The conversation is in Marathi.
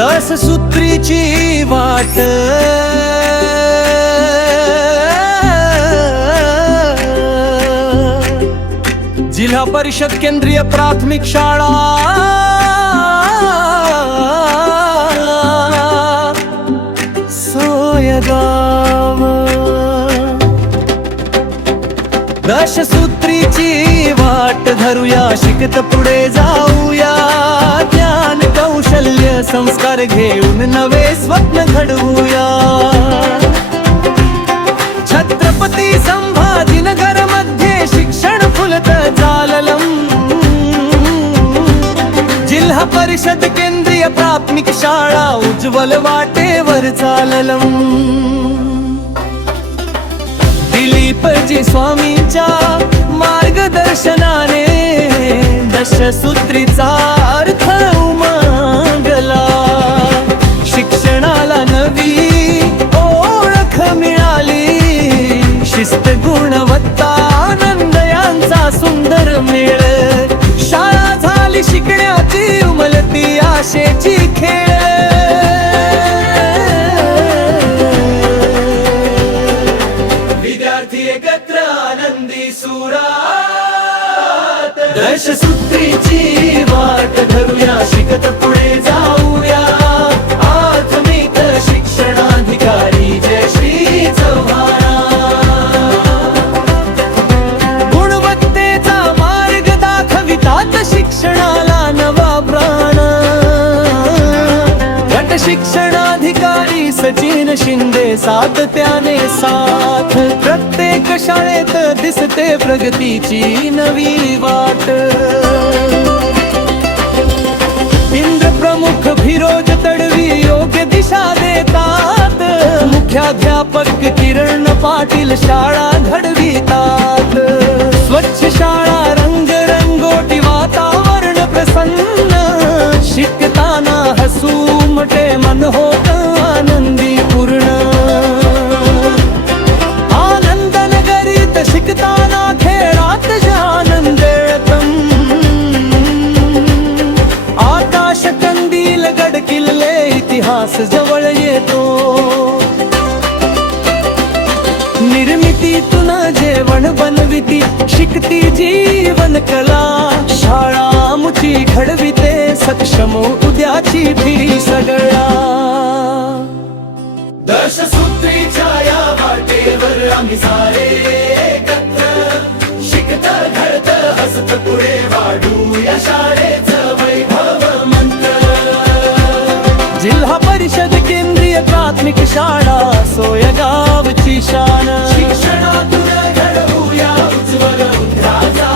10 सूत्रीची वाट जिल्हा परिषद केंद्रीय प्राथमिक शाळा सोयगाव। 10 सूत्रीची वाट धरूया, शिकत पुढे जाऊया, ज्ञान कौशल्य संस्कार घेऊन नवे स्वप्न घडवूया। छत्रपती संभाजीनगर मध्ये शिक्षण फुलत जाललम, जिल्हा परिषद केंद्रीय प्राथमिक शाळा उज्ज्वल वाटेवर चाललम। दिलीपजी स्वामींच्या मार्गदर्शनाने 10 सूत्रीचा अर्थ उमगला। शिक्षणाला नवी ओळख मिळाली, शिस्त गुणवत्ता आनंद यांचा सुंदर मेळ। शाळा झाली शिकण्याची उमलती आशेची खेळ। विद्यार्थी एकत्र आनंदी सुरात, 10 सूत्रीची वाट धरूया, शिकत पुढे जाऊया, आत्मिक शिक्षणाधिकारी जय श्री चव्हाण। गुणवत्तेचा मार्ग दाखवितात शिक्षणाला नवा प्राण। गट शिक्षणाधिकारी सचिन शिंदे सातत्याने साथ, प्रत्येक शाळेत दिसते प्रगतीची नवी वाट। इंद्रप्रमुख फिरोज तडवी योग्य दिशा देतात, मुख्याध्यापक किरण पाटील शाळा घडवितात। स्वच्छ शाळा रंगरंगोटी वातावरण प्रसन्न, शिकताना हसू मटे मन होत आनंदी पूर्ण। आनंद नगरीत शिकताना खेळात आनंदेतम, आकाश कंदील गड किल्ले इतिहास जवळ येतो। निर्मितीतून जेवण बनविती शिकती जीवन कला, शाळा मुची घडविते सक्षम उद्याची पिढी सगळ्या। 10 सूत्रीच्या या वाटेवर आम्ही सारे एकत्र, शिकत घडत हसत पुढे वाढूया शाळेचं वैभव मंत्र। जिल्हा परिषद केंद्रीय प्राथमिक शाळा सोयगावची शान, शिक्षणातून घडवूया उज्ज्वल उद्याचा